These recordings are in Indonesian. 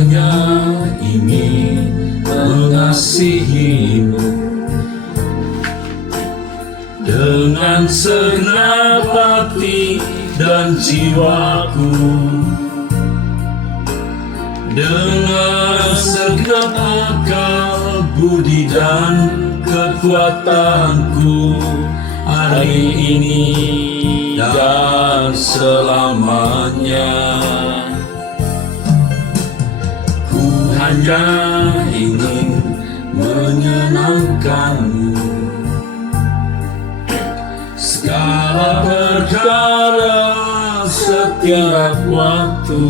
hanya ingin mengasihimu dengan segenap hati dan jiwaku, dengan segenap akal, budi dan kekuatanku, hari ini dan selamanya. Ku hanya ingin menyenangkanmu, segala perkara setiap waktu,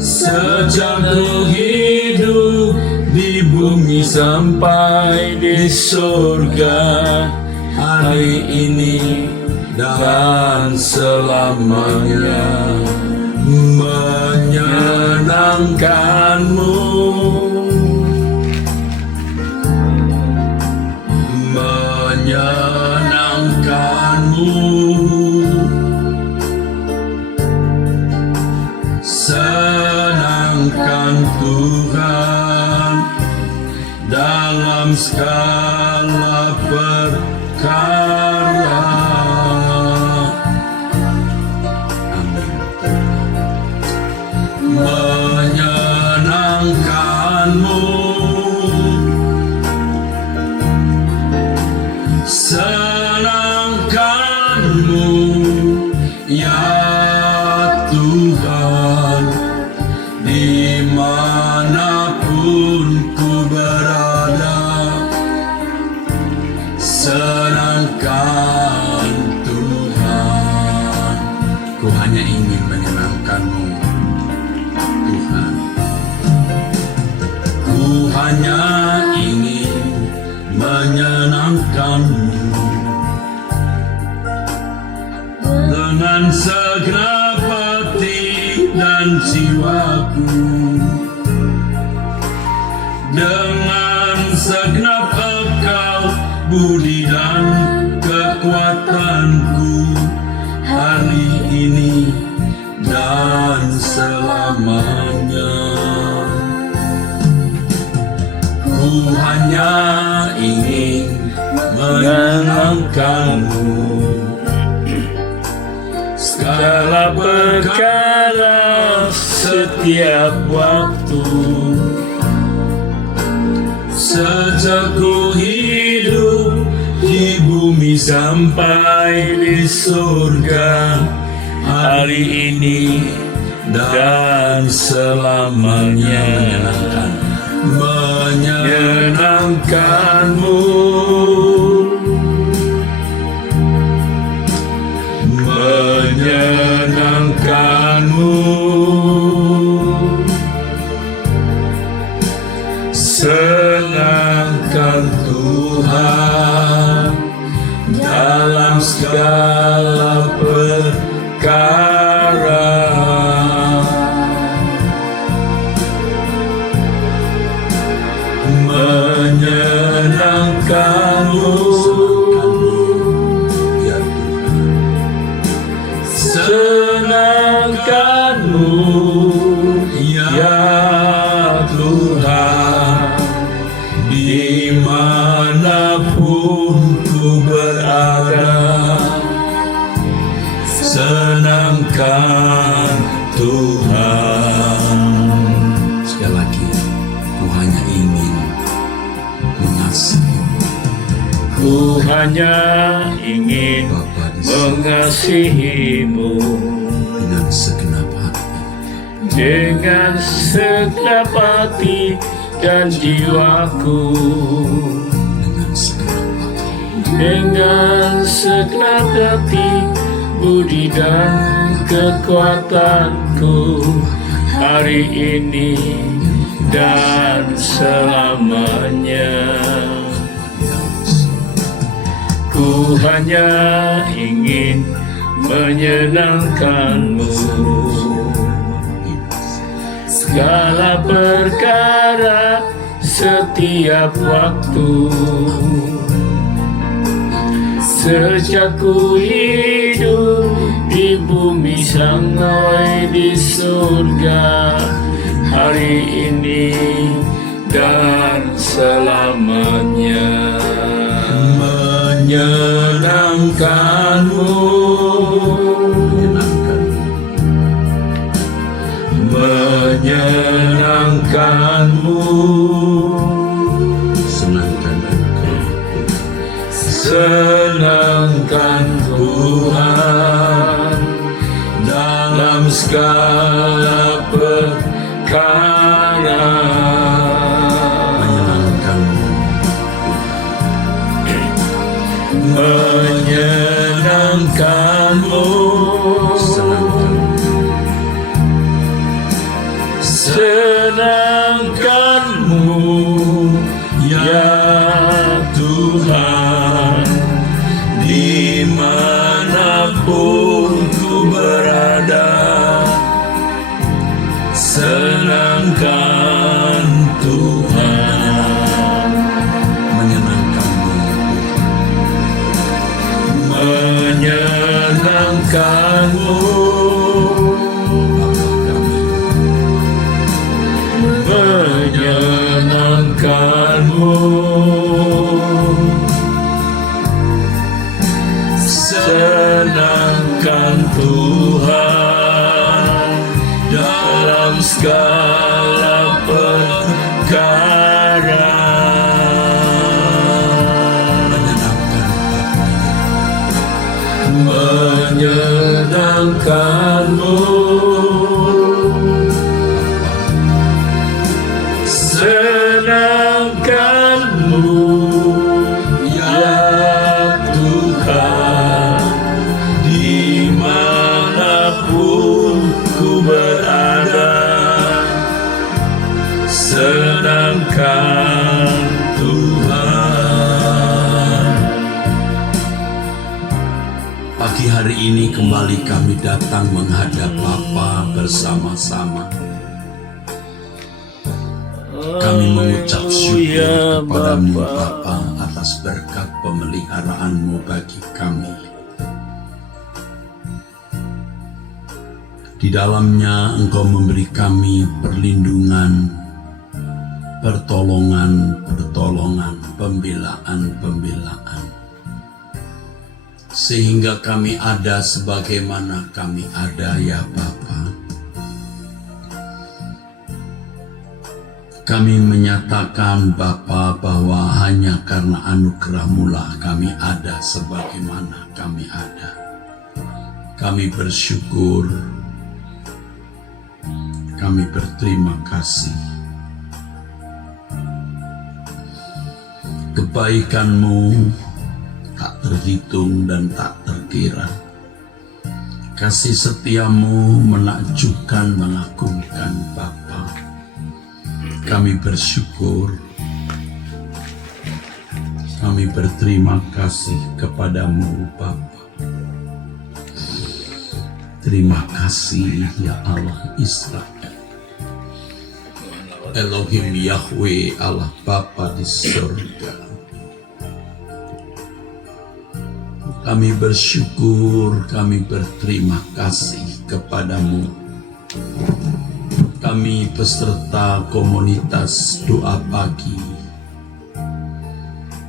sejak ku hidup di bumi sampai di surga, hari ini dan selamanya. Menyenangkanmu, menyenangkanmu, senangkan Tuhan dalam segala perkara. Menyenangkanmu, senangkanmu, ya Tuhan, dimanapun ku berada, senangkan Tuhan. Ku hanya ingin menyenangkanmu, Tuhan. Ku hanya ingin menyenangkanmu dengan segenap hati dan jiwaku, dengan segenap akal, budi dan kekuatanku, hari ini dan selamanya. Ku hanya ingin menyenangkanmu, segala perkara setiap waktu, sejak ku hidup di bumi sampai di surga, hari ini dan selamanya. Menyenangkanmu, menyenangkanmu, senangkan Tuhan dalam segala perkara. Menyenangkanmu, ya Tuhan, senangkanmu, ya Tuhan, dimanapun ku berada, senangkan Tuhan. Sekali lagi, ku hanya ingin mengasihi. Ku hanya ingin mengasihimu dengan segenap hati, dengan segenap hati dan jiwaku, dengan segenap hati, budi dan kekuatanku, hari ini dan selamanya. Ku hanya ingin menyenangkanmu, segala perkara setiap waktu, sejak ku hidup di bumi sampai di surga, hari ini dan selamanya. Menyenangkanmu, menyenangkanmu, senangkan Engkau, senangkan Tuhan dalam segala perkara. Menyenangkanmu, senangkanmu ya Tuhan, dimanapun ku berada, senangkan Tuhan. Menyenangkanmu, menyenangkanmu, senangkan Tuhan dalam segala perkara. Menyenangkanmu, senangkanmu ya Tuhan, dimanapun ku berada, senangkan Tuhan. Pagi hari ini kembali kami datang menghadap Bapa bersama-sama. Kami mengucap syukur kepadamu Bapa atas berkat pemeliharaanmu bagi kami. Di dalamnya Engkau memberi kami perlindungan, pertolongan, pembelaan, sehingga kami ada sebagaimana kami ada ya Bapa. Kami menyatakan Bapa bahwa hanya karena anugerah-Mu lah kami ada sebagaimana kami ada. Kami bersyukur, kami berterima kasih. Kebaikan-Mu tak terhitung dan tak terkira. Kasih setia-Mu menakjubkan, mengagumkan Bapa. Kami bersyukur, kami berterima kasih kepadamu Bapa. Terima kasih ya Allah Israel, Elohim Yahweh, Allah Bapa di surga. Kami bersyukur, kami berterima kasih kepadamu. Kami peserta komunitas doa pagi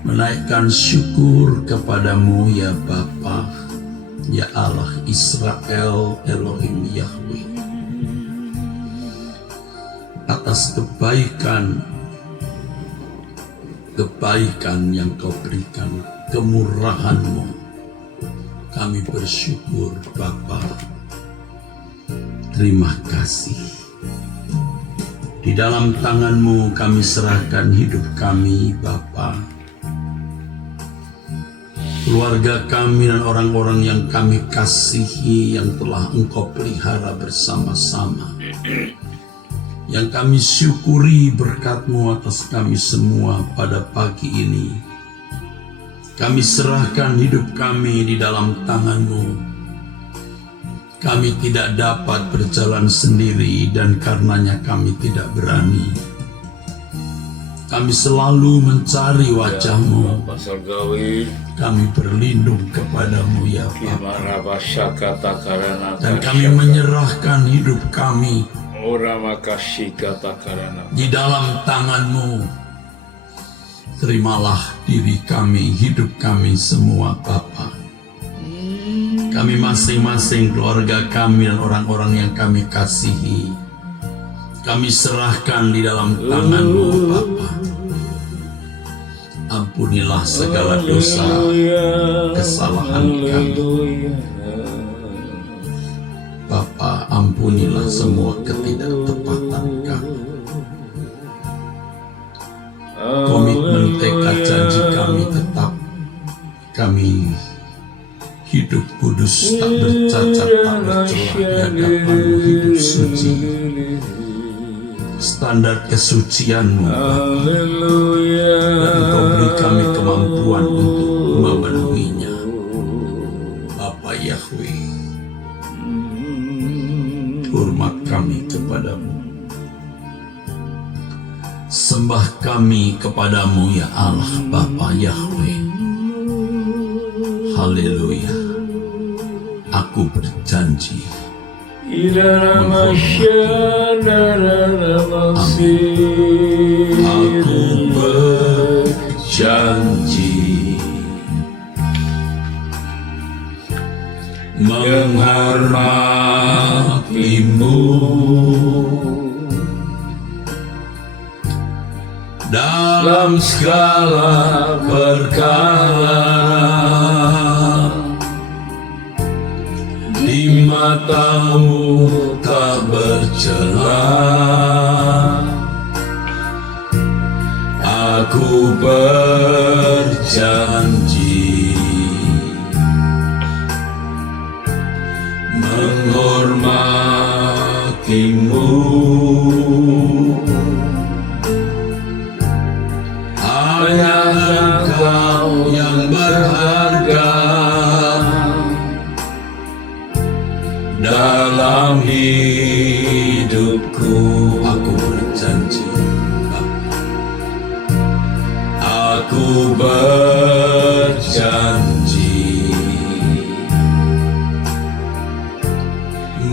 menaikkan syukur kepadamu ya Bapa, ya Allah Israel, Elohim Yahweh, atas kebaikan yang Kau berikan, kemurahan-Mu. Kami bersyukur Bapa. Terima kasih. Di dalam tangan-Mu kami serahkan hidup kami Bapa, keluarga kami dan orang-orang yang kami kasihi, yang telah Engkau pelihara bersama-sama, yang kami syukuri berkat-Mu atas kami semua pada pagi ini. Kami serahkan hidup kami di dalam tangan-Mu. Kami tidak dapat berjalan sendiri dan karenanya kami tidak berani. Kami selalu mencari wajah-Mu. Bapa Surgawi, Kami berlindung kepadamu ya Bapa. Kimara Basyakata Karana Dan kami menyerahkan hidup kami Ora Makasih Kata Karana. di dalam tangan-Mu. Terimalah diri kami, hidup kami semua Bapa. Kami masing-masing, keluarga kami dan orang-orang yang kami kasihi, kami serahkan di dalam tangan-Mu Bapa. Ampunilah segala dosa, kesalahan kami. Bapa, ampunilah semua ketidaktepatan kami. Komitmen tekad janji kami tetap, kami hidup kudus, tak bercacat, tak bercelah di hadapan-Mu, hidup suci. Standar kesucian-Mu Bapa, dan Engkau beri kami kemampuan untuk memenuhinya. Bapa Yahweh, hormat kami kepadamu, sembah kami kepadamu ya Allah Bapa Yahweh. Haleluya. Aku berjanji aku berjanji menghormati-Mu dalam segala perkara, di mata-Mu tak bercela. Aku berjanji menghormati-Mu. Hanya Engkau yang berharga dalam hidupku. Aku berjanji, aku berjanji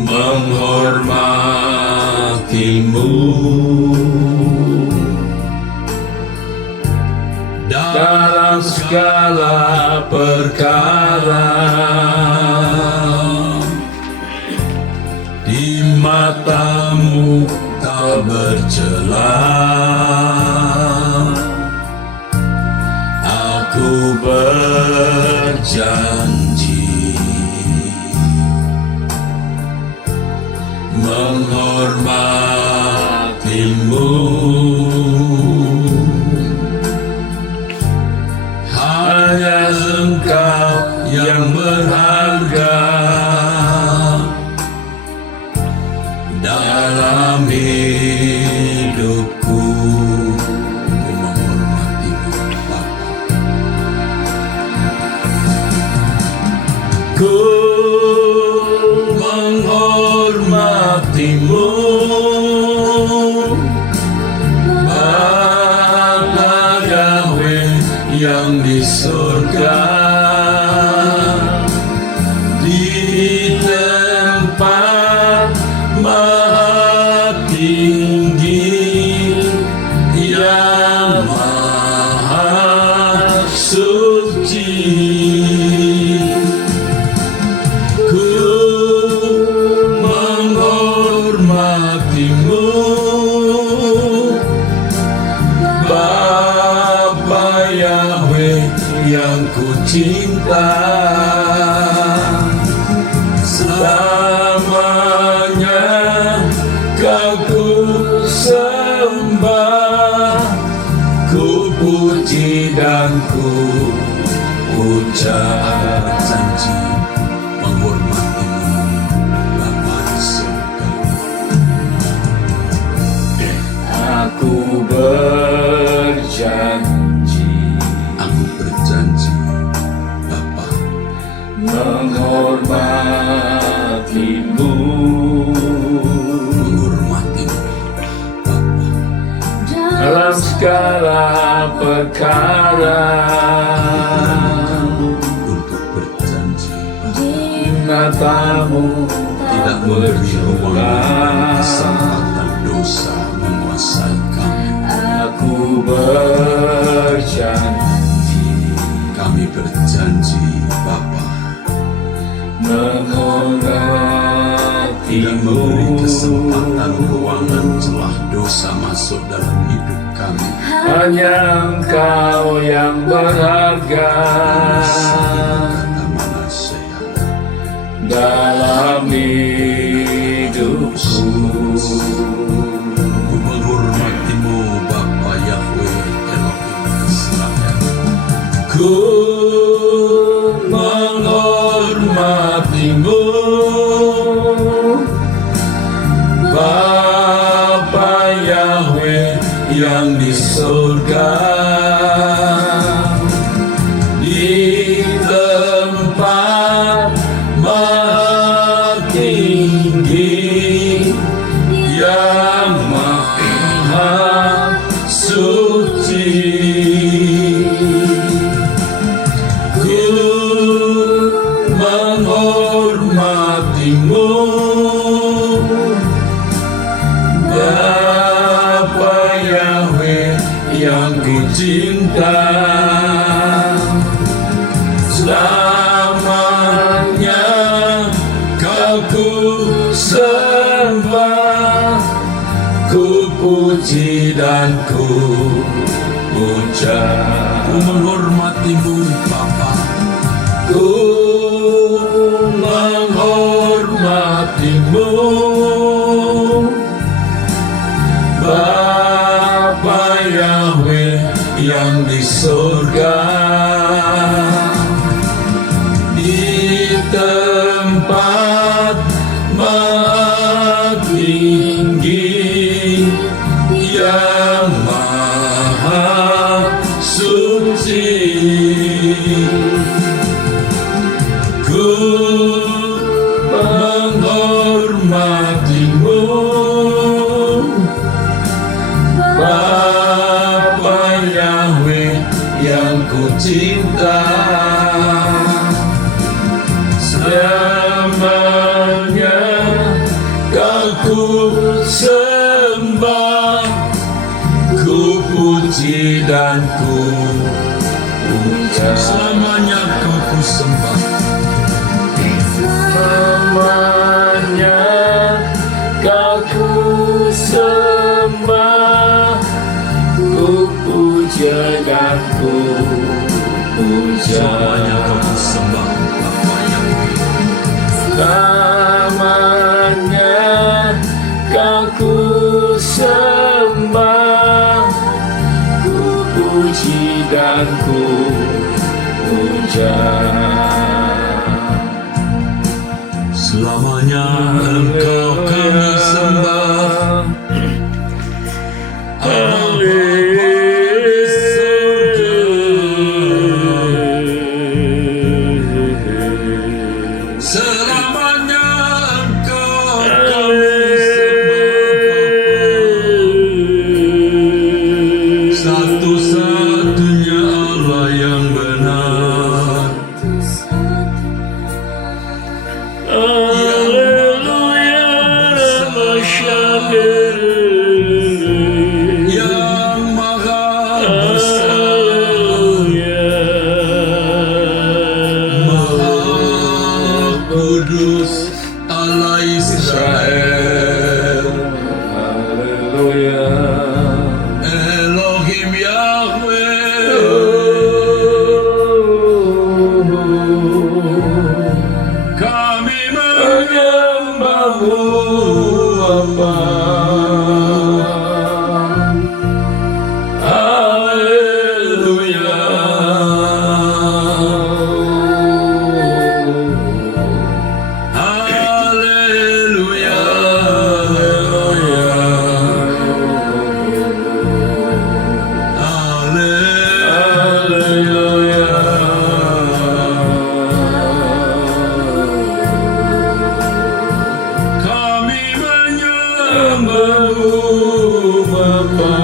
menghormati-Mu dalam segala perkara, di mata-Mu tak bercela. Aku berjanji menghormati-Mu. Hanya Engkau yang berharga dalam hidupku. Ku menghormati-Mu Bapa. Ku menghormati-Mu Bapa Yahweh yang di surga, di tempat maha tinggi yang maha suci. Ku menghormati-Mu Bapa Yahweh yang ku cinta. Selamanya Kau ku sembah, ku puji dan ku ucap. Janji menghormati-Mu Bapa di surga. Aku berjanji Bapa menghormati-Mu Bapa dalam segala sekarang untuk berjanji di matamu tidak memberi ruang kesempatan dosa menguasai kami. aku berjanji Kami berjanji Bapa tidak memberi menghormatimu. kesempatan ruangan celah dosa masuk dalam hidup kami. Hanya Engkau yang berharga Kata Manasya, dalam hidupku. ku menghormatimu Bapa Yahweh Elohim Israel. Ku menghormatimu Bapa Yahweh yang di surga, di tempat maha tinggi yang maha suci. Ku menghormatimu Bapa Yahweh yang ku cinta, selamanya kau ku sembah, ku puji dan ku puja. Ku menghormatimu Bapa, Ku menghormatimu Bapa Yahweh yang di surga, di tempat maha tinggi yang maha suci. Ku menghormatimu Bapa Yahweh yang ku cinta, selamanya kau ku sembah, ku puji dan ku puja. selamanya kau ku sembah, Selamanya kau ku sembah, ku puja dan ku puja. selamanya kau ku sembah Bapa Yahweh. Selamanya kau ku sembah, ku puji dan ku puja. Selamanya Engkau kami sembah, Allah Bapa di surga. Selamanya Engkau kami sembah, satu-satunya Allah yang benar. Haleluya, Yang Maha Besar, Maha Kudus Allah Israel, Haleluya. Elohim Yahweh. Kami menyembahmu Bapa. Haleluya. Haleluya. Kami menyembahmu Bapa.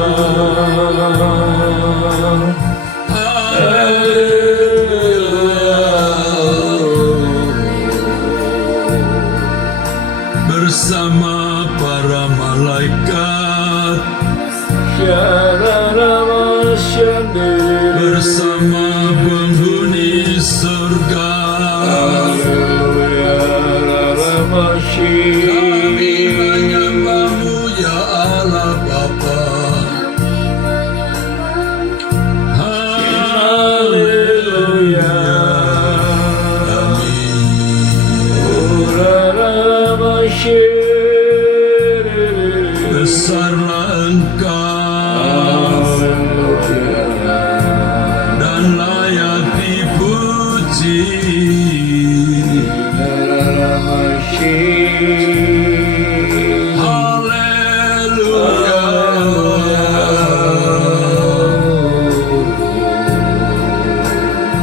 bersama para malaikat, bersama penghuni surga. Kami menyembah-Mu ya Allah Bapa. Haleluya. Besarlah Engkau dan layak dipuji. Haleluya.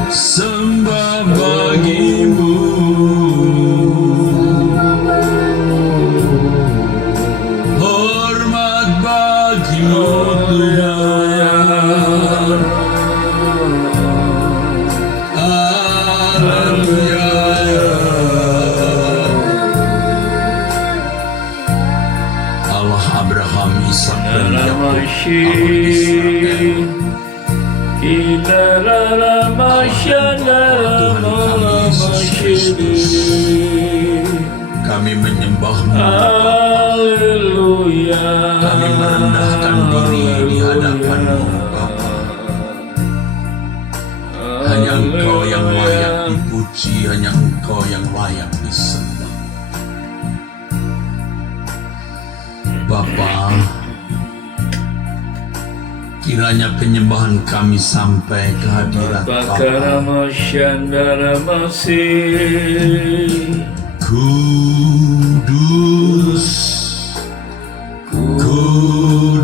Sembah bagi-Mu. Hormat bagi-Mu Tuhan. Haleluya. Allah Abraham, Ishak dan Yakub, Allah Israel. Kami menyembah-Mu, kami merendahkan diri di hadapan-Mu Bapa. Hanya Engkau yang layak dipuji, hanya Engkau yang layak disembah. Bapa, kiranya penyembahan kami sampai ke hadirat Bapa. Kudus, kudus,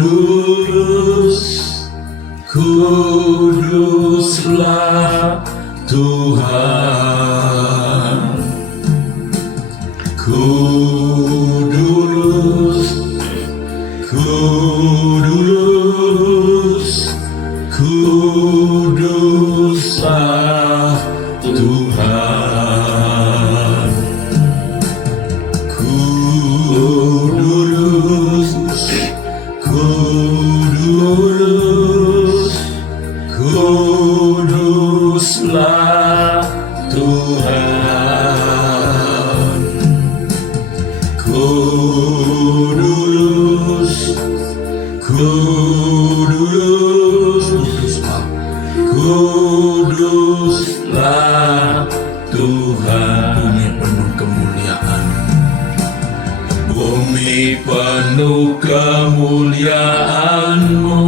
kuduslah Tuhan. Kudus, kudus, kuduslah Tuhan. Kudus, kudus, kuduslah Tuhan. Kudus, kudus, kuduslah Tuhan. Bumi penuh kemuliaan, bumi penuh kemuliaan-Mu,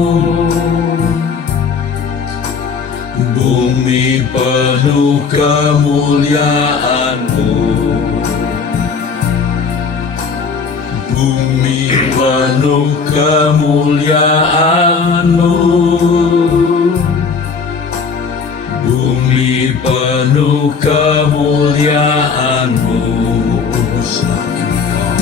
bumi penuh kemuliaan-Mu, bumi penuh kemuliaan-Mu, bumi penuh kemuliaan-Mu. Kuduslah Engkau,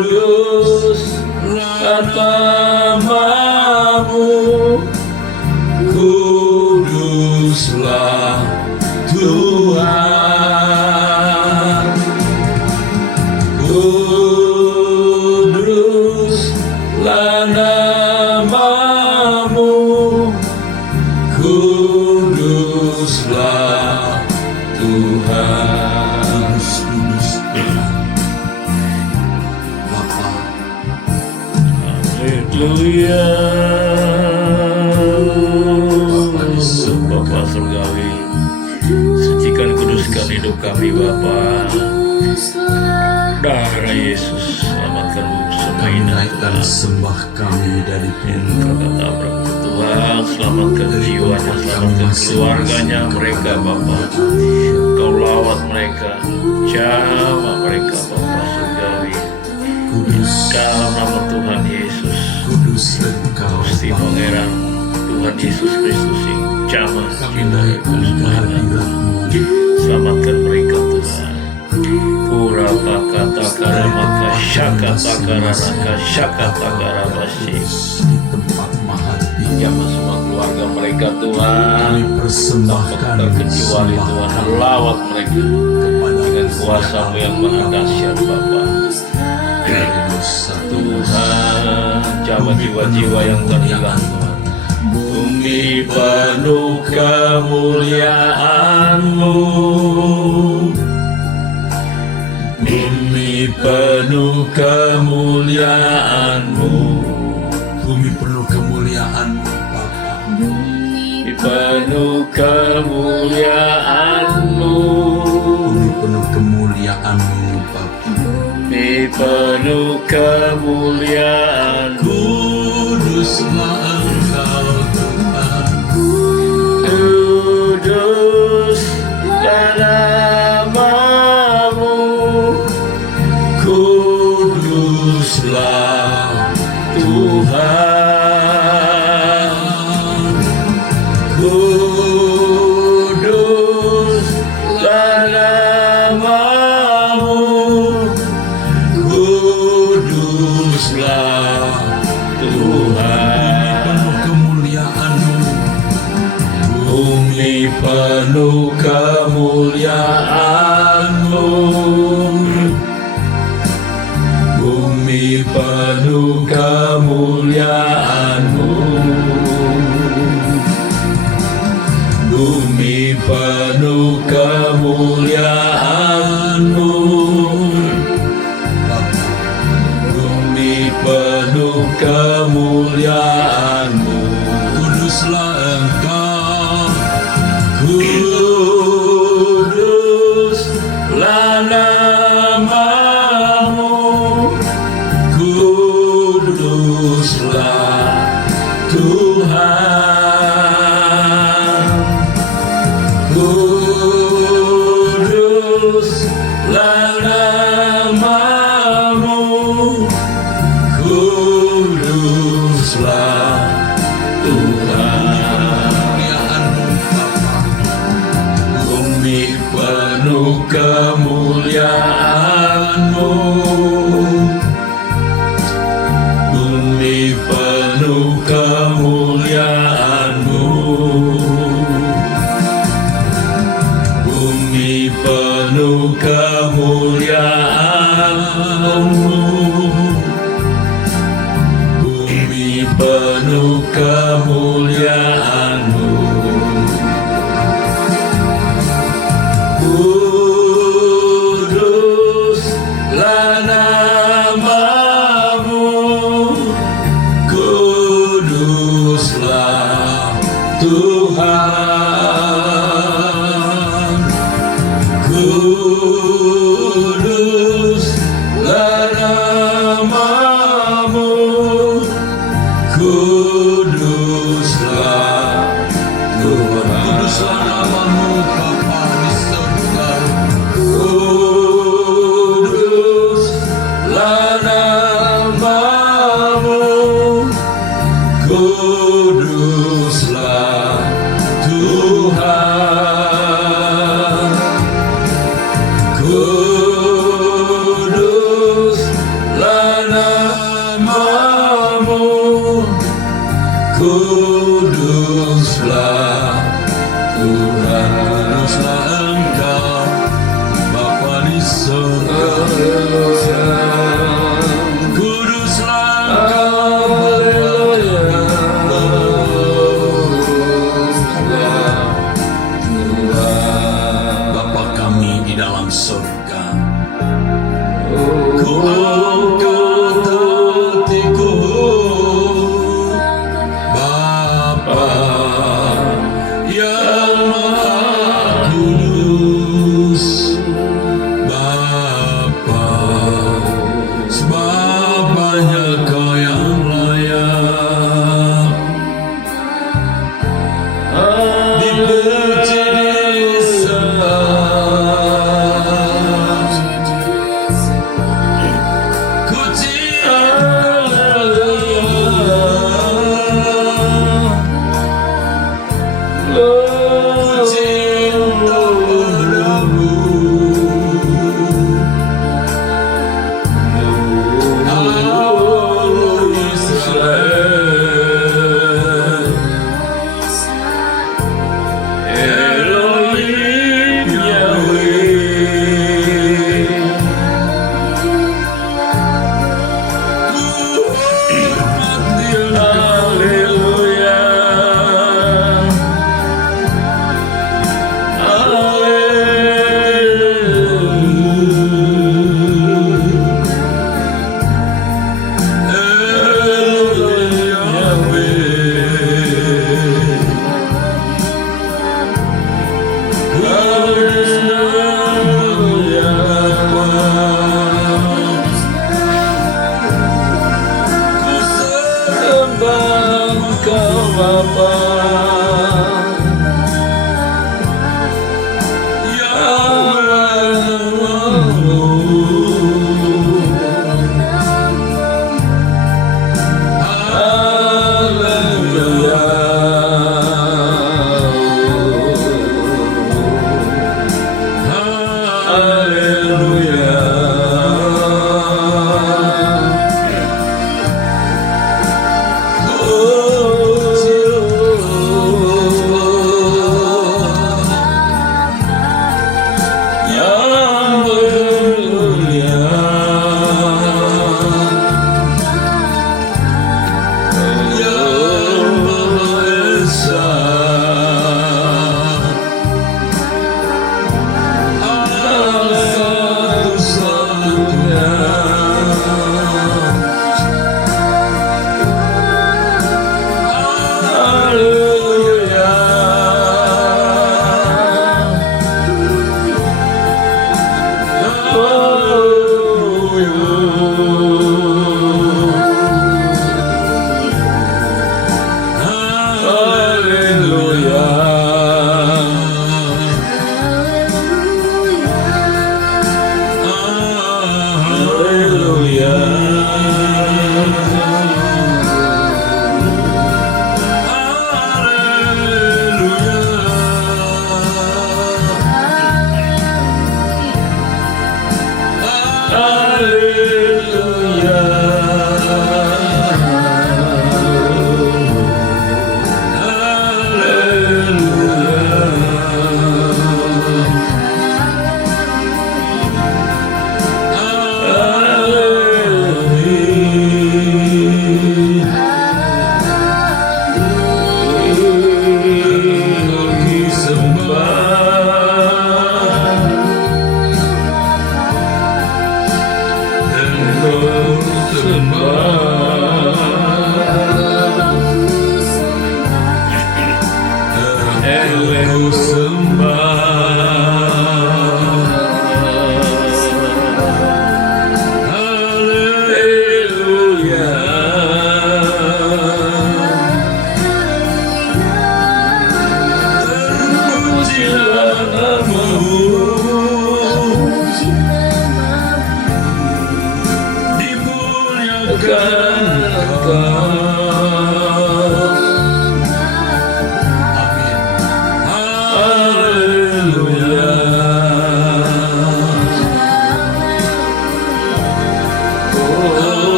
kuduslah nama-Mu, kuduslah Tuhan. Kuduslah nama-Mu, kuduslah Tuhan. Kudus Tuhan Bapa. Haleluya. Bapa surgawi, sucikan kuduskan hidup kami Bapa. Darah Yesus, selamatkan semua Kami ini naikkan sembah kami dari Kata Tuhan, selamatkan jiwanya, selamatkan keluarganya mereka Bapa. Kau lawat mereka, jamah mereka Bapa surgawi. Kudus, Dalam nama Tuhan Yesus, kudus Engkau Gusti Bapa. Pangeran Tuhan Yesus Kristus yang jamah Kami naikkan kehadirat-Mu. selamatkan mereka Tuhan. Pura pakata karamaka syakata kararaka syakata karabasi. Di tempat mahati Jamah semua keluarga mereka Tuhan. kami persembahkan Terkecuali Tuhan, lawat mereka kepada dengan kuasa-Mu yang maha dahsyat Bapa. dari dosa Tuhan, jamah jiwa-jiwa yang terhilang Tuhan. Bumi penuh kemuliaan-Mu, bumi penuh kemuliaan-Mu, bumi penuh kemuliaan-Mu Bapa. bumi penuh kemuliaan-Mu, Bumi penuh kemuliaan-Mu Bapa. bumi penuh kemuliaan-Mu. Kuduslah Engkau Tuhan, Kudus nama-Mu, kuduslah Tuhan. Kuduslah nama-Mu, kuduslah Tuhan. penuh kemuliaan-Mu. Bumi penuh kemuliaan-Mu, bumi penuh kemuliaan-Mu, bumi penuh kemuliaan-Mu, bumi penuh kemuliaan-Mu. Kuduslah Engkau, Kuduslah nama-Mu, kuduslah Tuhan. Kuduslah nama-Mu, kuduslah Tuhan. kemuliaan-Mu Bapa. Bumi penuh kemuliaan-Mu, bumi penuh kemuliaan-Mu, bumi penuh kemuliaan-Mu, bumi penuh kemuliaan-Mu. Kuduslah nama-Mu, kuduslah Tuhan. Kuduslah nama-Mu, kuduslah Tuhan. Kuduslah nama-Mu Bapa di surga. Kuduslah nama-Mu, kuduslah Tuhan. Kuduslah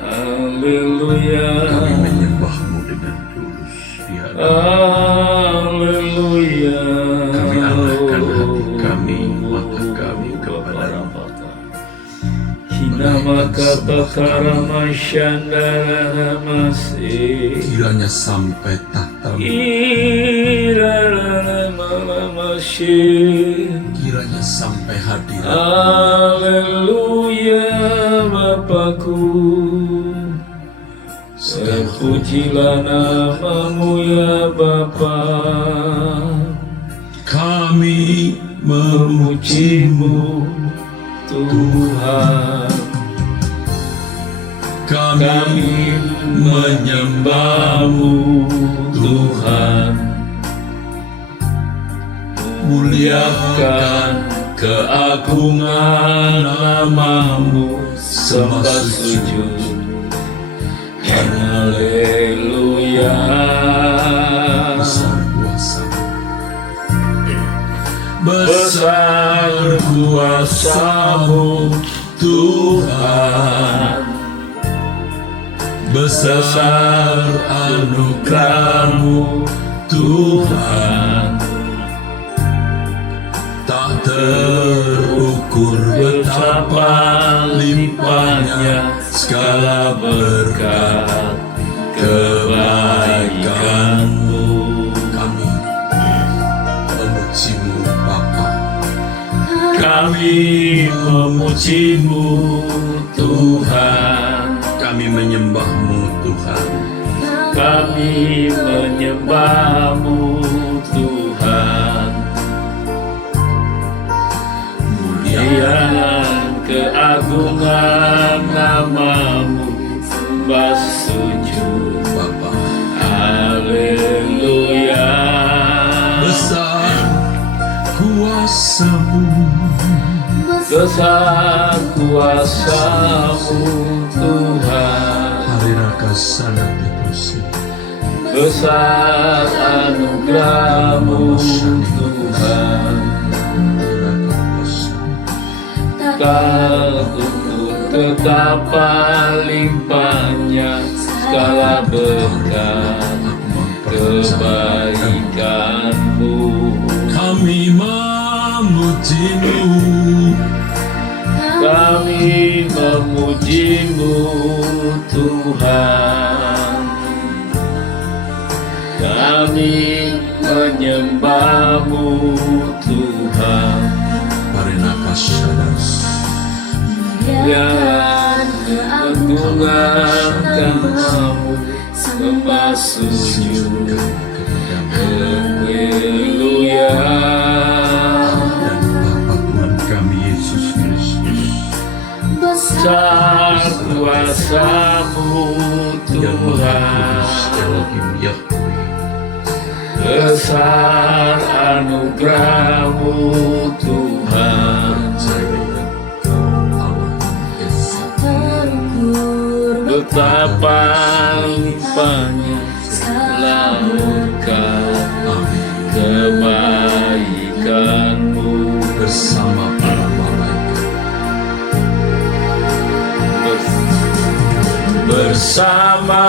Haleluya. Kami menyembahmu dengan tulus di hadapan. Haleluya. Kami arahkan hati kami, mata kami kepadamu. Hinamakata karamasyandara masih. Kiranya sampai tahtamu, kiranya sampai hadir. Haleluya Bapakku, terpujilah namamu ya Bapa. Kami Memujimu Tuhan, kami menyembahmu Tuhan, muliakan keagungan nama-Mu, sembah sujud. Haleluya. Besar kuasa-Mu Tuhan, besar anugerah-Mu Tuhan, tak terukur betapa limpahnya segala berkat kebaikan-Mu. Kami memuji-Mu Bapa, kami memuji-Mu Tuhan, kami menyembah-Mu Tuhan, kami menyembah-Mu Tuhan. Mulia keagungan nama-Mu, sembah sujud Bapa. Haleluya. Besar kuasa-Mu, besar kuasa-Mu Tuhan. Hariraka sadat dikusi, besar anugerah-Mu Tuhan. Tak ukur betapa limpahnya segala berkat kebaikan-Mu. Kami memuji-Mu, kami memuji-Mu Tuhan, kami menyembah-Mu Tuhan. Parinaka sadas, keagungan nama-Mu, sembah sujud. Haleluya. Dan Bapa Tuhan kami Yesus Kristus, besar kuasa-Mu Tuhan, besar anugerah-Mu Tuhan. Betapa limpahnya segala berkat kebaikan-Mu. Bersama para malaikat, bersama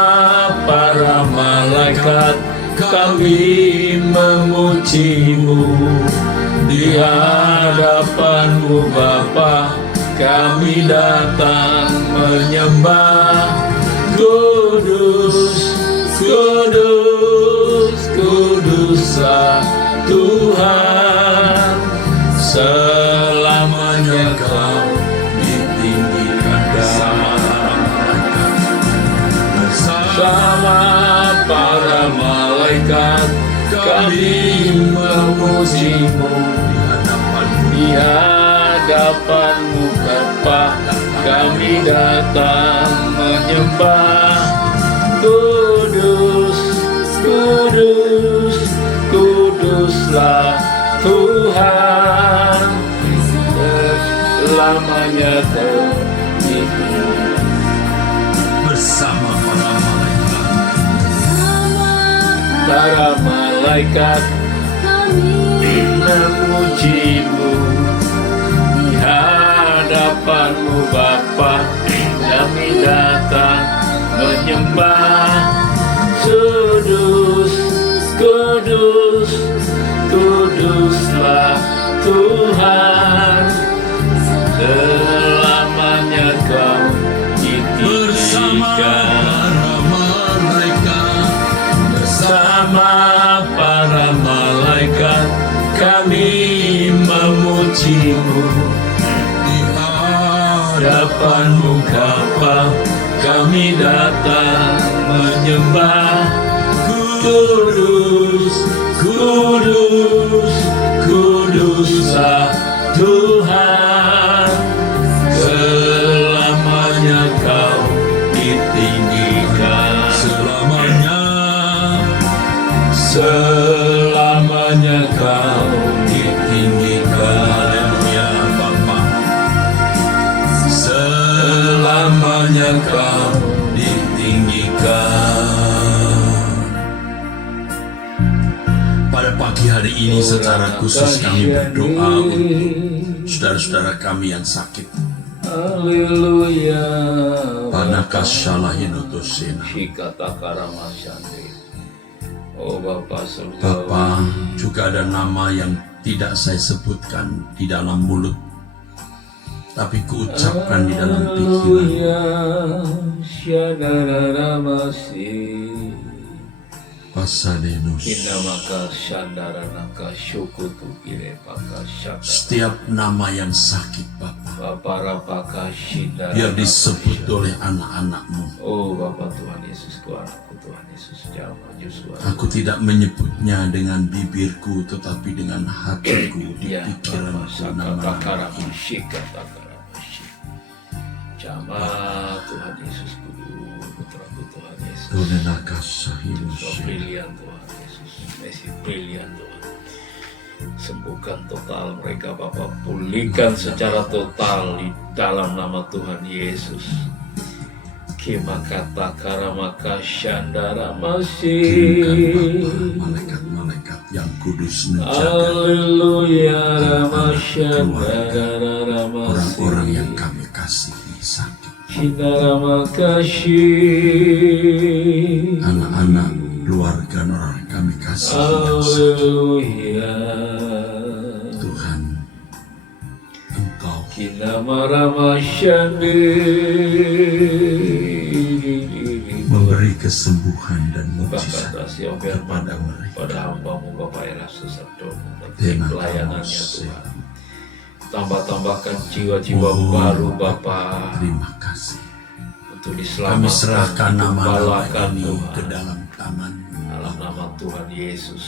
para malaikat kami memuji-Mu. Di hadapan-Mu Bapa kami datang menyembah. Kudus, kudus, kuduslah Tuhan, selamanya Kau ditinggikan bersama para malaikat kami memuji-Mu. Di hadapan-Mu Bapa kami datang menyembah. Kudus, kudus, kuduslah Tuhan, selamanya Kau ditinggikan. Bersama para malaikat memuji-Mu. Di hadapan-Mu Bapa kami datang menyembah. Kudus, kudus, kuduslah Tuhan, selamanya Kau ditinggikan. Bersama para malaikat kami memuji-Mu. Di hadapan-Mu Bapa kami datang menyembah. Kudus, kudus, kuduslah Tuhan, selamanya Kau ditinggikan. Selamanya Kau ditinggikan. Kau ditinggikan. Pada pagi hari ini secara khusus kami berdoa untuk saudara-saudara kami yang sakit. Haleluya. Panaka Shalahinotusena. Shikata Karamasyandi. Oh Bapa surga. Bapa, juga ada nama yang tidak saya sebutkan di dalam mulut, tapi kuucapkan di dalam pikiran. Pasadenus. Kinamaka Shandaranaka Syukutu Kirepaka Syaka. Setiap nama yang sakit, Bapa, Baparapaka Shindara. biar disebut oleh anak-anak-Mu. Oh Bapa Tuhan Yesus, anakku Tuhan Yesus, jangan maju suara. Aku tidak menyebutnya dengan bibirku, tetapi dengan hatiku, di Ya, pikiranku, nama nama-nama Takara ini. Shika Takara Shika. Jama Tuhan Yesus Kudu, putraku Tuhan Yesus. Donenaka Sahinus. Brilian Tuhan Yesus, Messi brilian Tuhan. Sembuhkan total mereka Bapak, pulihkan secara total di dalam nama Tuhan Yesus. Kimakata Karamaka Shandara Kirimkan Masih. Bapa malaikat-malaikat yang kudus menjaga Haleluya anak-anak, Ramashandara orang-orang Ramasi. yang kami kasihi sakit. Shindara Makashi. Anak-anak, keluarga orang kami kasihi yang sakit. Haleluya. Tuhan, Engkau memberi kesembuhan dan mujizat kepada mereka. Pada hamba-Mu Bapak Erasus Sabdomu, Terima pelayanannya kasih. Tuhan. Tambah-tambahkan jiwa-jiwa Mohon baru Bapak Terima kasih. untuk Kami diselamatkan, serahkan nama-nama digembalakan, ini Tuhan. ke dalam tangan Dalam nama Tuhan Yesus.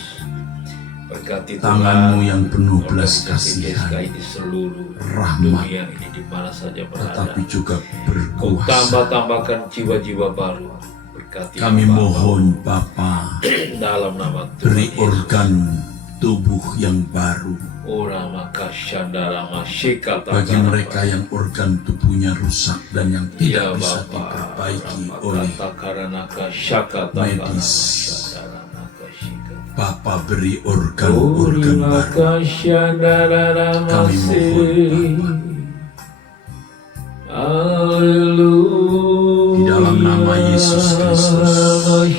Berkati Tangan-Mu Tuhan, yang penuh belas organisasi kasihan, GSKI di seluruh rahmat, dunia ini di mana saja berada. tetapi juga Kau berkuasa. tambah-tambahkan jiwa-jiwa baru. Berkati Kami Bapak, mohon Bapa, dalam nama Tuhan beri Yesus. organ tubuh yang baru Ora maka syandara masyikata bagi mereka yang organ tubuhnya rusak dan yang tidak Ya bisa Bapa, diperbaiki oleh Takaranaka syakata medis. Shandaranaka shikata. Bapa, beri organ-organ baru. Maka syandara Kami mohon Bapa, Haleluya. di dalam nama Yesus Kristus,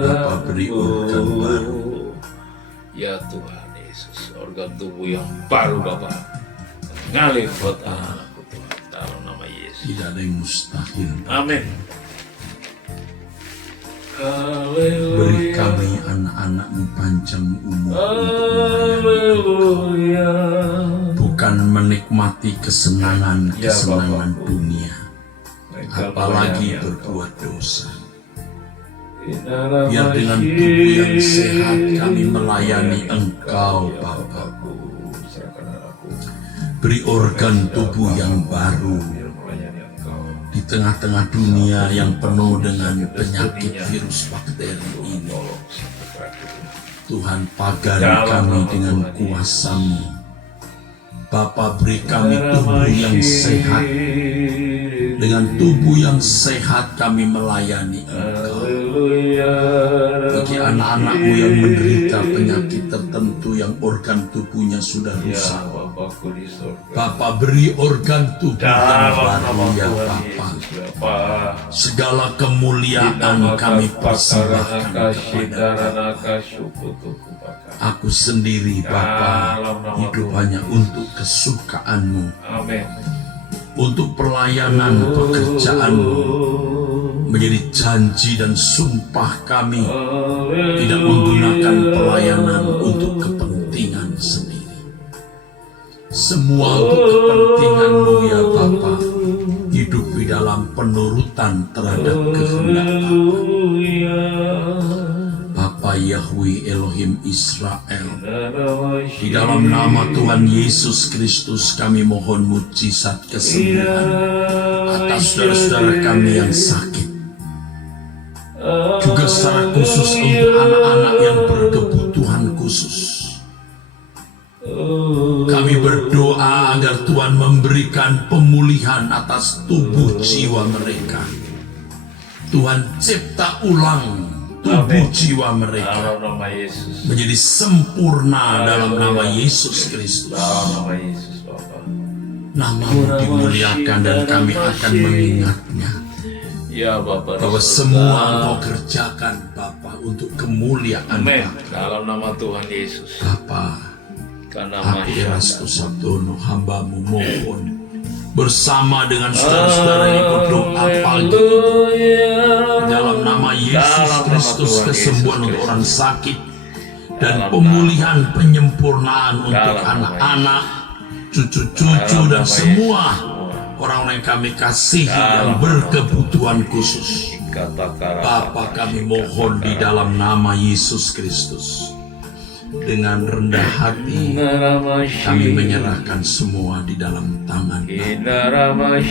Bapa beri organ baru. Ya Tuhan Yesus, organ tubuh yang baru Bapak. Ngalir buat anakku Tuhan, dalam nama Yesus. Tidak ada yang mustahil. Amin. Beri Haleluya. kami anak-anak-Mu panjang umur untuk melayani Haleluya. bukan menikmati Ya, kesenangan-kesenangan Bapa. dunia, Mereka apalagi melayani berbuat dosa. Engkau. Biar dengan tubuh yang sehat kami melayani Engkau, Ya, Bapa. Bapakku, serahkan anakku. Beri organ tubuh yang baru Biar melayani Engkau. di tengah-tengah dunia yang penuh dengan penyakit virus bakteri ini. Tolong sampai terakhir. Tuhan, pagari kami dengan kuasa-Mu. Bapa, beri kami tubuh yang sehat. Dengan tubuh yang sehat kami melayani Engkau. Haleluya. Bagi anak-anak-Mu yang menderita penyakit tertentu yang organ tubuhnya sudah Ya rusak, Bapakku di surga. Bapa, beri organ tubuh yang Dalam baru nama ya Tuhan Bapa. Yesus Bapa. Segala kemuliaan kami persembahkan kepada Bapa. Aku sendiri Bapa hidup hanya untuk kesukaan-Mu, Amin. untuk pelayanan pekerjaan-Mu. Menjadi janji dan sumpah kami tidak menggunakan pelayanan untuk kepentingan sendiri. Semua untuk kepentingan-Mu ya Bapa. Hidup di dalam penurutan terhadap kehendak Bapa. Bapa Yahweh Elohim Israel, di dalam nama Tuhan Yesus Kristus kami mohon mujizat kesembuhan atas saudara-saudara kami yang sakit. Juga secara khusus untuk anak-anak yang berkebutuhan khusus. Kami berdoa agar Tuhan memberikan pemulihan atas tubuh jiwa mereka. Tuhan cipta ulang tubuh jiwa mereka Dalam nama Yesus. menjadi sempurna dalam nama Yesus Kristus. Dalam nama Yesus, Bapak. Namamu dimuliakan dan kami akan mengingatnya Ya Bapak. bahwa semua Engkau kerjakan Bapa untuk kemuliaan Amin. Bapa. Dalam nama Tuhan Yesus. Bapa, Karena aku Erastus Sabdono hambamu mohon bersama dengan saudara-saudara yang berdoa pagi dalam nama Yesus Kristus, kesembuhan untuk orang sakit dan pemulihan penyempurnaan untuk anak-anak, cucu-cucu dan semua orang-orang yang kami kasihi yang berkebutuhan khusus. Bapa, kami mohon di dalam nama Yesus Kristus, dengan rendah hati kami menyerahkan semua di dalam tangan Bapa.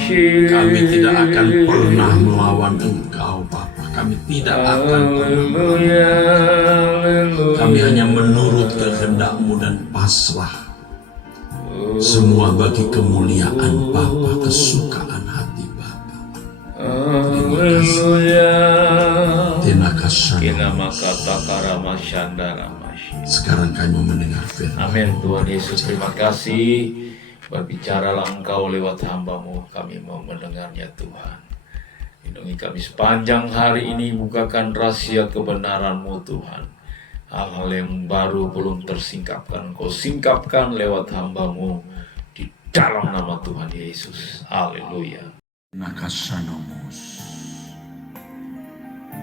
Kami tidak akan pernah melawan Engkau Bapa. Kami tidak akan pernah melawan. Kami hanya menurut kehendak-Mu dan pasrah semua bagi kemuliaan Bapa, kesukaan hati Bapa. Terima kasih. Terima kasih. Sekarang kami mau mendengar firman. Amin. Tuhan Yesus, terima kasih. Berbicaralah Engkau lewat hamba-Mu. Kami mau mendengarnya Tuhan. Lindungi kami sepanjang hari ini. Bukakan rahasia kebenaran-Mu Tuhan. Hal-hal yang baru belum tersingkapkan, Engkau singkapkan lewat hamba-Mu. Di dalam nama Tuhan Yesus. Haleluya. Nakasanomos.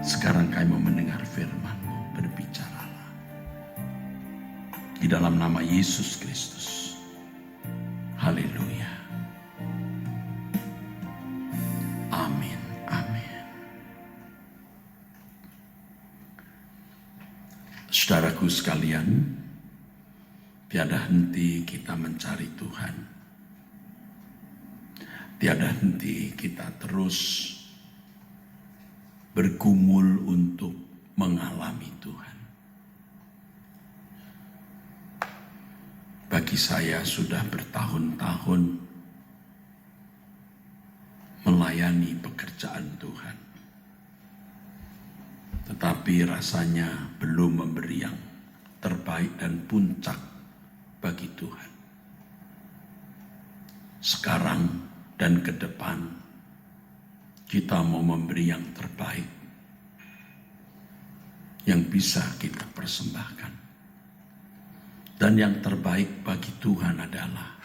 Sekarang kami mau mendengar firman-Mu. Berbicaralah di dalam nama Yesus Kristus. Haleluya. Amin. Amin. Saudaraku sekalian, tiada henti kita mencari Tuhan. Tiada henti kita terus bergumul untuk mengalami Tuhan. Bagi saya sudah bertahun-tahun melayani pekerjaan Tuhan, tetapi rasanya belum memberi yang terbaik dan puncak bagi Tuhan. Sekarang dan ke depan kita mau memberi yang terbaik yang bisa kita persembahkan. Dan yang terbaik bagi Tuhan adalah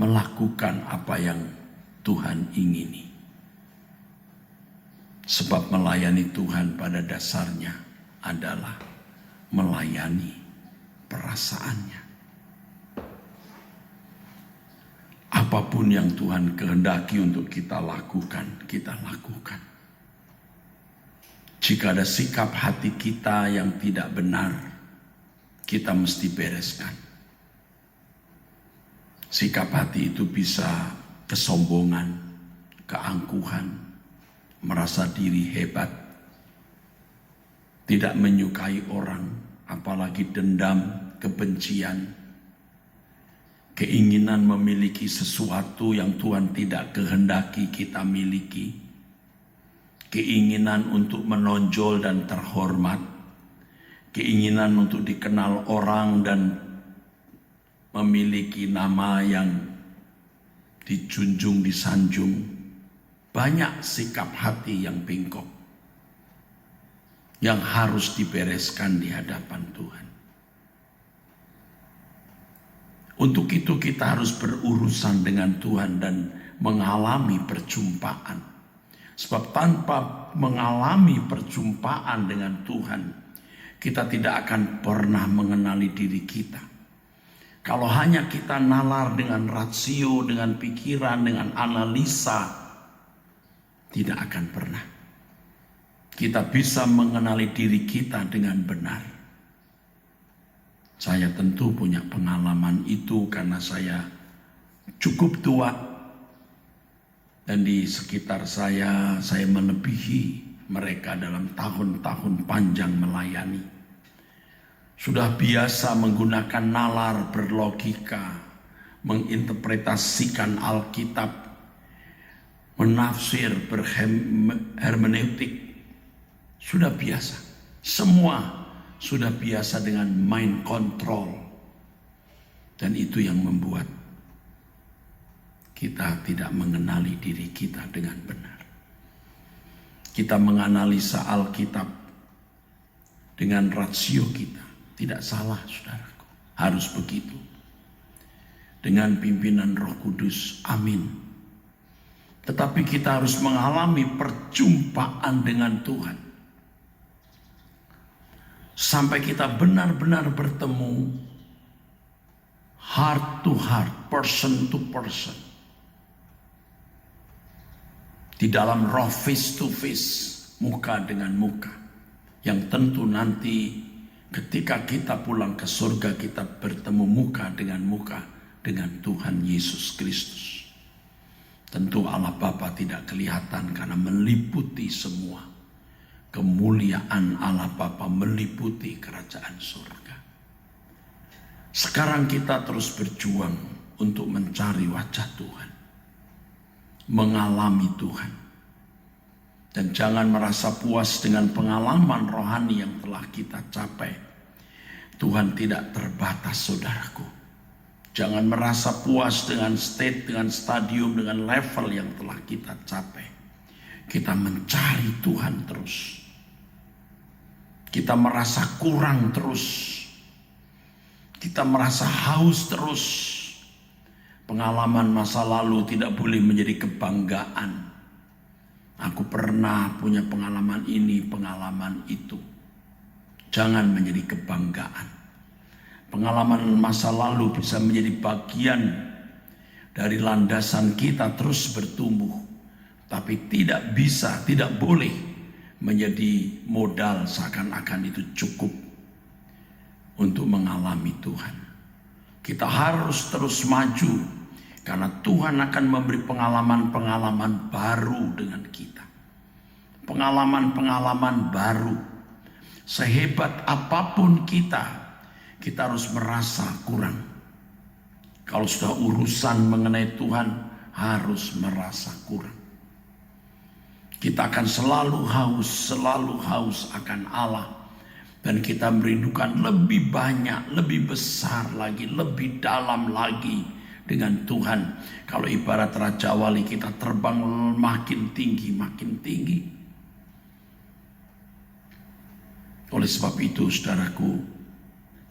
melakukan apa yang Tuhan ingini. Sebab melayani Tuhan pada dasarnya adalah melayani perasaannya. Apapun yang Tuhan kehendaki untuk kita lakukan, kita lakukan. Jika ada sikap hati kita yang tidak benar, kita mesti bereskan. Sikap hati itu bisa kesombongan, keangkuhan, merasa diri hebat, tidak menyukai orang, apalagi dendam, kebencian, keinginan memiliki sesuatu yang Tuhan tidak kehendaki kita miliki, keinginan untuk menonjol dan terhormat, keinginan untuk dikenal orang dan memiliki nama yang dijunjung, disanjung. Banyak sikap hati yang bengkok yang harus dibereskan di hadapan Tuhan. Untuk itu kita harus berurusan dengan Tuhan dan mengalami perjumpaan. Sebab tanpa mengalami perjumpaan dengan Tuhan, kita tidak akan pernah mengenali diri kita. Kalau hanya kita nalar dengan rasio, dengan pikiran, dengan analisa, tidak akan pernah kita bisa mengenali diri kita dengan benar. Saya tentu punya pengalaman itu karena saya cukup tua. Dan di sekitar saya melebihi mereka dalam tahun-tahun panjang melayani. sudah biasa menggunakan nalar berlogika, menginterpretasikan Alkitab, menafsir berhermeneutik, sudah biasa. Semua sudah biasa dengan mind control. Dan itu yang membuat kita tidak mengenali diri kita dengan benar. Kita menganalisa Alkitab dengan rasio kita. Tidak salah, saudaraku. Harus begitu. Dengan pimpinan Roh Kudus. Amin. Tetapi kita harus mengalami perjumpaan dengan Tuhan. Sampai kita benar-benar bertemu heart to heart, person to person. Di dalam roh, face to face, muka dengan muka. Yang tentu nanti ketika kita pulang ke surga, kita bertemu muka dengan Tuhan Yesus Kristus. Tentu Allah Bapa tidak kelihatan karena meliputi semua. Kemuliaan Allah Bapa meliputi kerajaan surga. Sekarang kita terus berjuang untuk mencari wajah Tuhan. Mengalami Tuhan. Dan jangan merasa puas dengan pengalaman rohani yang telah kita capai. Tuhan tidak terbatas, saudaraku. Jangan merasa puas dengan dengan stadium, dengan level yang telah kita capai. Kita mencari Tuhan terus. Kita merasa kurang terus. Kita merasa haus terus. Pengalaman masa lalu tidak boleh menjadi kebanggaan. Aku pernah punya pengalaman ini, pengalaman itu. Jangan menjadi kebanggaan. Pengalaman masa lalu bisa menjadi bagian dari landasan kita terus bertumbuh. Tapi tidak bisa, tidak boleh menjadi modal seakan-akan itu cukup untuk mengalami Tuhan. Kita harus terus maju karena Tuhan akan memberi pengalaman-pengalaman baru dengan kita. Pengalaman-pengalaman baru. Sehebat apapun kita harus merasa kurang. Kalau sudah urusan mengenai Tuhan, harus merasa kurang. Kita akan selalu haus akan Allah. Dan kita merindukan lebih banyak, lebih besar lagi, lebih dalam lagi dengan Tuhan. Kalau ibarat Raja Wali, kita terbang makin tinggi, makin tinggi. Oleh sebab itu, saudaraku,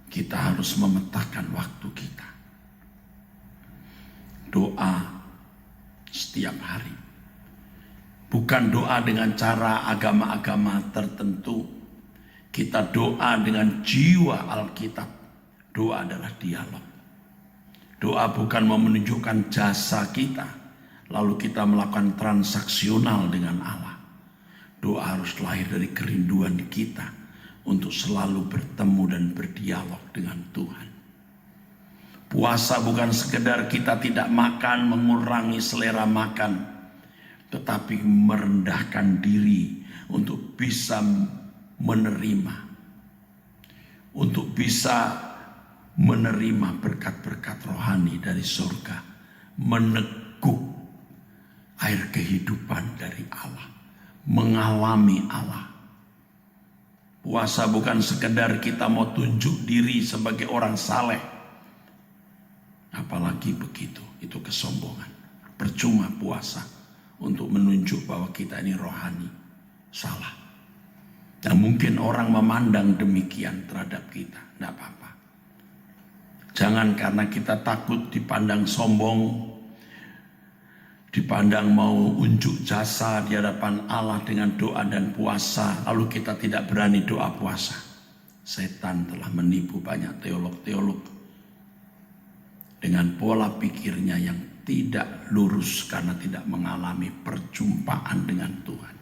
kita harus memetakan waktu kita. Doa setiap hari. Bukan doa dengan cara agama-agama tertentu. Kita doa dengan jiwa Alkitab. Doa adalah dialog. Doa bukan menunjukkan jasa kita, lalu kita melakukan transaksional dengan Allah. Doa harus lahir dari kerinduan kita untuk selalu bertemu dan berdialog dengan Tuhan. Puasa bukan sekedar kita tidak makan, mengurangi selera makan, tetapi merendahkan diri untuk bisa menerima, untuk bisa menerima berkat-berkat rohani dari surga, meneguk air kehidupan dari Allah, mengalami Allah. Puasa bukan sekedar kita mau tunjuk diri sebagai orang saleh, apalagi begitu, itu kesombongan. Percuma puasa untuk menunjuk bahwa kita ini rohani, salah. Dan mungkin orang memandang demikian terhadap kita, tidak apa-apa. Jangan karena kita takut dipandang sombong, dipandang mau unjuk jasa di hadapan Allah dengan doa dan puasa, lalu kita tidak berani doa puasa. Setan telah menipu banyak teolog-teolog dengan pola pikirnya yang tidak lurus karena tidak mengalami perjumpaan dengan Tuhan.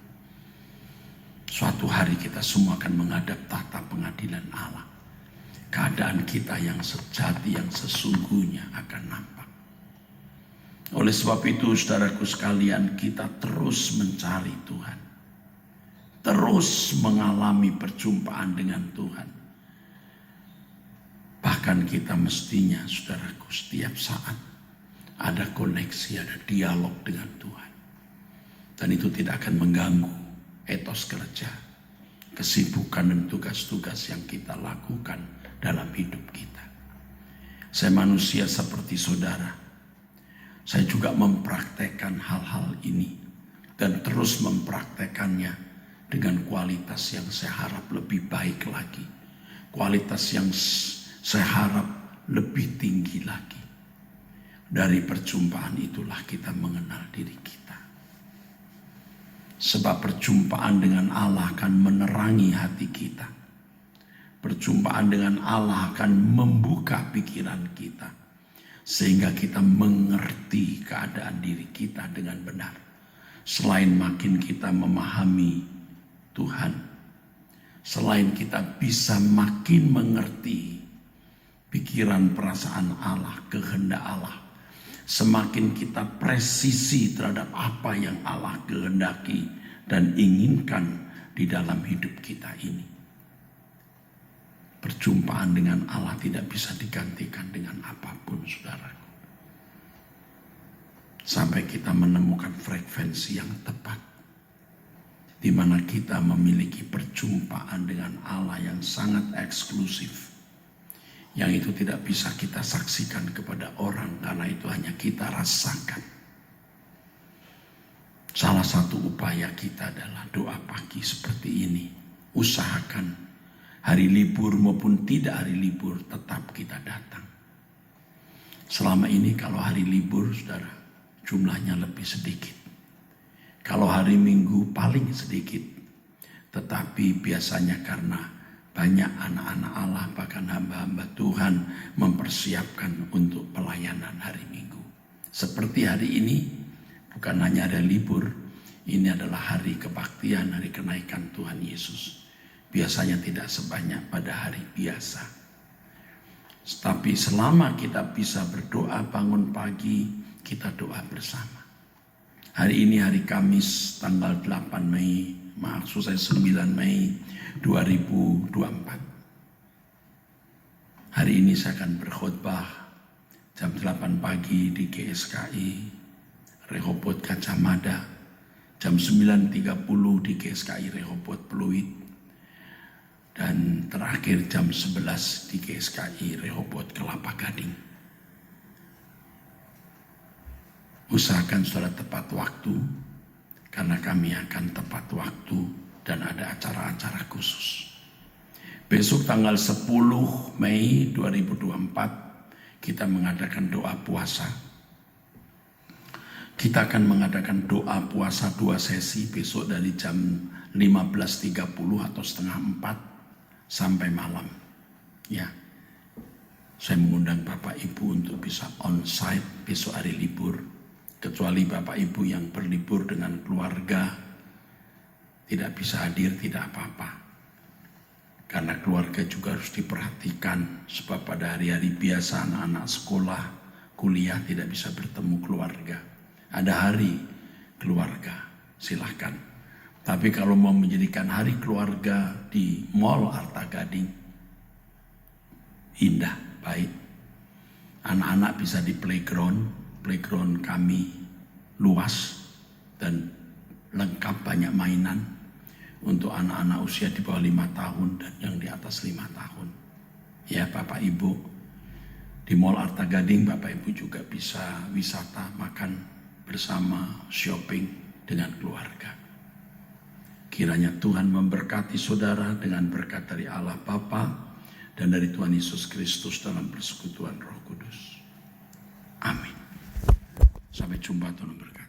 Suatu hari kita semua akan menghadap tahta pengadilan Allah. Keadaan kita yang sejati, yang sesungguhnya akan nampak. Oleh sebab itu, saudaraku sekalian, kita terus mencari Tuhan. Terus mengalami perjumpaan dengan Tuhan. Bahkan kita mestinya, saudaraku, setiap saat ada koneksi, ada dialog dengan Tuhan. Dan itu tidak akan mengganggu etos kerja, kesibukan dan tugas-tugas yang kita lakukan dalam hidup kita. Saya manusia seperti saudara. Saya juga mempraktekkan hal-hal ini dan terus mempraktekannya dengan kualitas yang saya harap lebih baik lagi. Kualitas yang saya harap lebih tinggi lagi. Dari perjumpaan itulah kita mengenal diri kita. Sebab perjumpaan dengan Allah akan menerangi hati kita. Perjumpaan dengan Allah akan membuka pikiran kita. Sehingga kita mengerti keadaan diri kita dengan benar. Selain makin kita memahami Tuhan, selain kita bisa makin mengerti pikiran perasaan Allah, kehendak Allah, semakin kita presisi terhadap apa yang Allah kehendaki dan inginkan di dalam hidup kita ini. Perjumpaan dengan Allah tidak bisa digantikan dengan apapun, saudaraku. Sampai kita menemukan frekuensi yang tepat, di mana kita memiliki perjumpaan dengan Allah yang sangat eksklusif, yang itu tidak bisa kita saksikan kepada orang, karena itu hanya kita rasakan. Salah satu upaya kita adalah doa pagi seperti ini. Usahakan hari libur maupun tidak hari libur tetap kita datang. Selama ini kalau hari libur, saudara, jumlahnya lebih sedikit. Kalau hari Minggu paling sedikit. Tetapi biasanya karena banyak anak-anak Allah, bahkan hamba-hamba Tuhan mempersiapkan untuk pelayanan hari Minggu. Seperti hari ini, bukan hanya ada libur, ini adalah hari kebaktian, hari kenaikan Tuhan Yesus. Biasanya tidak sebanyak pada hari biasa. Tapi selama kita bisa berdoa bangun pagi, kita doa bersama. Hari ini hari Kamis tanggal 8 Mei, maksud saya 9 Mei 2024. Hari ini saya akan berkhotbah jam 8 pagi di GSKI Rehoboth Kacamada, jam 9.30 di GSKI Rehoboth Pluit, dan terakhir jam 11 di GSKI Rehoboth Kelapa Gading. Usahakan saudara tepat waktu, karena kami akan tepat waktu dan ada acara-acara khusus. Besok tanggal 10 Mei 2024 kita mengadakan doa puasa. Kita akan mengadakan doa puasa 2 sesi besok dari jam 15.30 atau setengah 4 sampai malam. Ya, saya mengundang Bapak Ibu untuk bisa on-site besok hari libur. Kecuali Bapak Ibu yang berlibur dengan keluarga, tidak bisa hadir, tidak apa-apa. Karena keluarga juga harus diperhatikan, sebab pada hari-hari biasa anak-anak sekolah, kuliah tidak bisa bertemu keluarga. Ada hari keluarga, silahkan. Tapi kalau mau menjadikan hari keluarga di Mall Arta Gading, indah, baik. Anak-anak bisa di playground kami luas dan lengkap, banyak mainan untuk anak-anak usia di bawah 5 tahun dan yang di atas 5 tahun. Ya Bapak Ibu, di Mall Arta Gading Bapak Ibu juga bisa wisata, makan bersama, shopping dengan keluarga. Kiranya Tuhan memberkati saudara dengan berkat dari Allah Bapa dan dari Tuhan Yesus Kristus dalam persekutuan Roh Kudus. Amin. Sampai jumpa, Tuhan berkati.